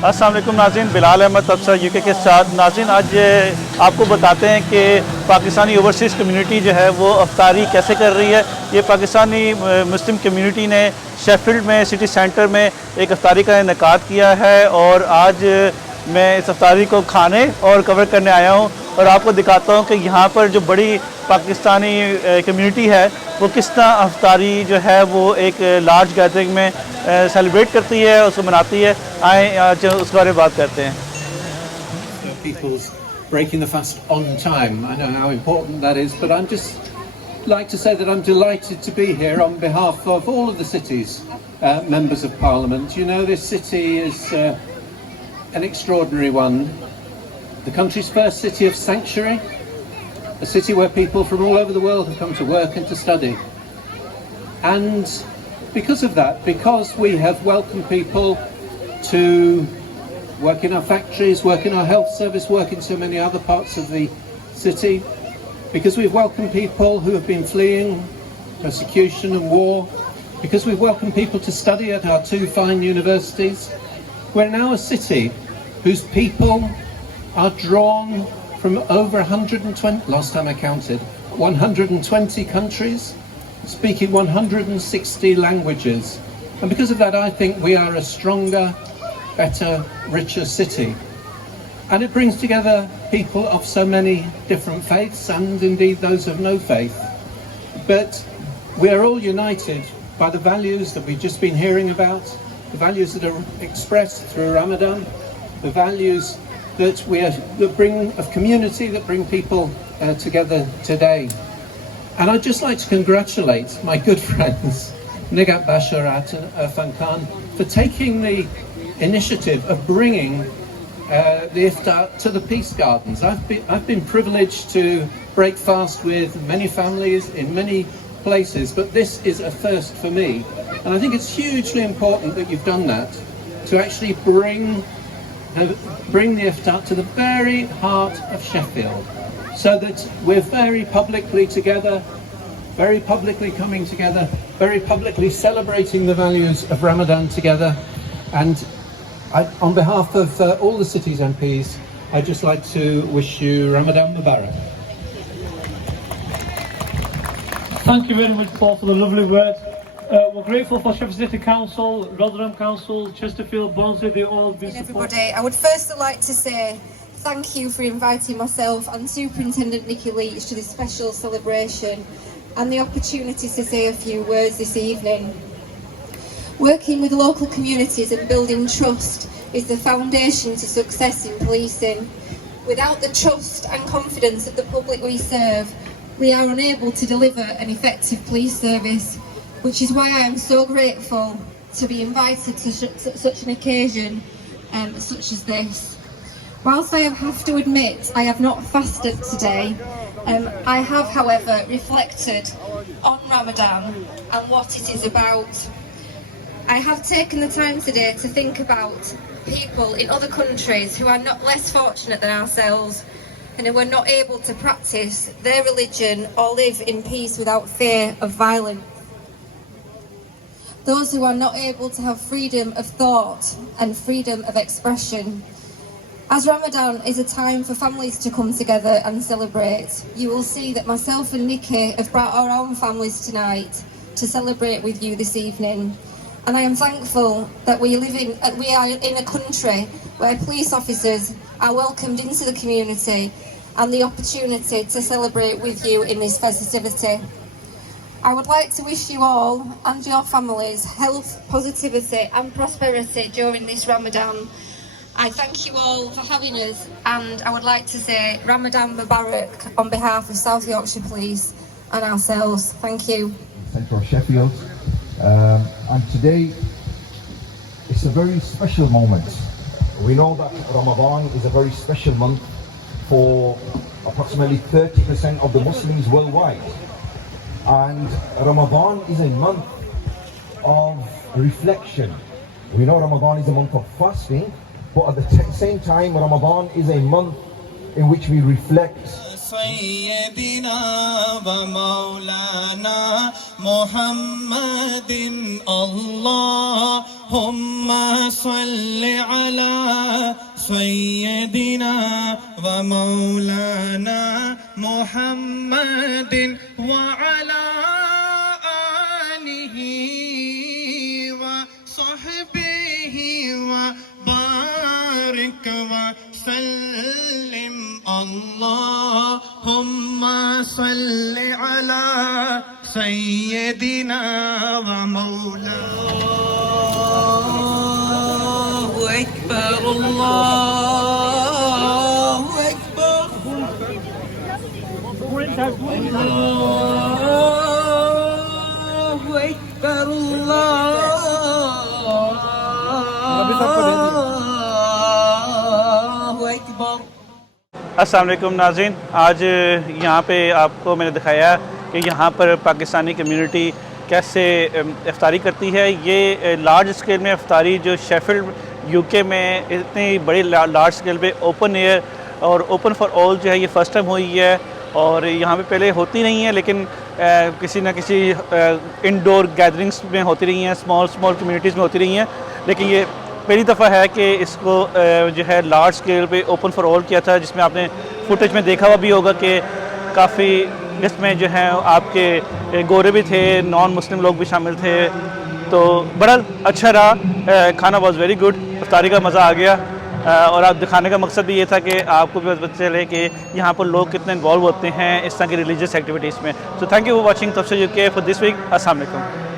अस्सलामुअलैकुम नाज़रीन, बिलाल अहमद तबसरा यूके के साथ। नाज़रीन, आज आपको बताते हैं कि पाकिस्तानी ओवरसीज़ कम्युनिटी जो है वो अफ्तारी कैसे कर रही है। ये पाकिस्तानी मुस्लिम कम्युनिटी ने शेफील्ड में सिटी सेंटर में एक अफ्तारी का इनेकाद किया है और आज मैं इस अफ्तारी को खाने और कवर करने आया हूँ और आपको दिखाता हूँ कि यहाँ पर जो बड़ी पाकिस्तानी कम्युनिटी है वो किस तरह अफ्तारी जो है वो एक लार्ज गैदरिंग में सेलिब्रेट करती है, उसको मनाती है। आए आज उस बारे में बात करते हैं। People's breaking the fast on time. I know how important that is, but I'm just like to say that I'm delighted to be here on behalf of all of the city's members of parliament. You know, this city is an extraordinary one. The country's first city of sanctuary, a city where people from all over the world have come to work and to study. And because of that, because we have welcomed people to work in our factories, work in our health service, work in so many other parts of the city, because we've welcomed people who have been fleeing persecution and war, because we've welcomed people to study at our two fine universities, we're now a city whose people are drawn from over 120, last time I counted, 120 countries, speaking 160 languages. And because of that, I think we are a stronger, better, richer city. And it brings together people of so many different faiths and indeed those of no faith. But we are all united by the values that we've just been hearing about, the values that are expressed through Ramadan, the values that bring of community, that bring people together today. And I'd just like to congratulate my good friends Nigat Basharat and Irfan Khan for taking the initiative of bringing the iftar to the Peace Gardens. I've been privileged to break fast with many families in many places, but this is a first for me. And I think it's hugely important that you've done that, to actually bring the iftar to the very heart of Sheffield, so that we're very publicly together, very publicly coming together, very publicly celebrating the values of Ramadan together. And on behalf of all the city's MPs, I'd just like to wish you Ramadan Mubarak. Thank you very much, Paul, for the lovely words. We're grateful for Sheffield City Council, Rotherham Council, Chesterfield, Barnsley, they all been supported. Everybody, I would first like to say thank you for inviting myself and Superintendent Nikki Leach to this special celebration and the opportunity to say a few words this evening. Working with local communities and building trust is the foundation to success in policing. Without the trust and confidence of the public we serve, we are unable to deliver an effective police service, which is why I am so grateful to be invited to such an occasion such as this. Whilst I have to admit I have not fasted today, I have, however, reflected on Ramadan and what it is about. I have taken the time today to think about people in other countries who are not less fortunate than ourselves and who are not able to practice their religion or live in peace without fear of violence. Those who are not able to have freedom of thought and freedom of expression. As Ramadan is a time for families to come together and celebrate, you will see that myself and Nikki have brought our own families tonight to celebrate with you this evening. And I am thankful that we are in a country where police officers are welcomed into the community and the opportunity to celebrate with you in this festivity. I would like to wish you all and your families health, positivity and prosperity during this Ramadan. I thank you all for having us, and I would like to say Ramadan Mubarak on behalf of South Yorkshire Police and ourselves. Thank you. Central Sheffield, and today it's a very special moment. We know that Ramadan is a very special month for approximately 30% of the Muslims worldwide. And Ramadan is a month of reflection. We know Ramadan is a month of fasting, but at the same time, Ramadan is a month in which we reflect. سيدنا ومولانا محمد الله صل على سيدنا ومولانا محمد وعلى آله وصحبه وبارك وسلم اللهم صل على سيدنا ومولانا الله أكبر الله أكبر الله أكبر الله أكبر। अस्सलाम वालेकुम नाज़रीन, आज यहाँ पे आपको मैंने दिखाया कि यहाँ पर पाकिस्तानी कम्युनिटी कैसे इफ्तारी करती है। ये लार्ज स्केल में इफ्तारी जो शेफील्ड यूके में इतनी बड़ी लार्ज स्केल पे ओपन एयर और ओपन फॉर ऑल जो है ये फ़र्स्ट टाइम हुई है। और यहाँ पे पहले होती नहीं है, लेकिन किसी न किसी इंडोर गैदरिंग्स में होती रही हैं, स्मॉल कम्युनिटीज़ में होती रही हैं, लेकिन ये पहली दफ़ा है कि इसको जो है लार्ज स्केल पे ओपन फॉर ऑल किया था, जिसमें आपने फुटेज में देखा हुआ भी होगा कि काफ़ी इसमें जो है आपके गोरे भी थे, नॉन मुस्लिम लोग भी शामिल थे। तो बड़ा अच्छा रहा, खाना वॉज वेरी गुड, इफ्तारी का मज़ा आ गया। और आप दिखाने का मकसद भी ये था कि आपको भी पता चले कि यहाँ पर लोग कितने इन्वॉल्व होते हैं इस तरह की रिलीजियस एक्टिविटीज़ में। So thank you for watching तफसीर यूके फॉर दिस वीक। अस्सलाम वालेकुम।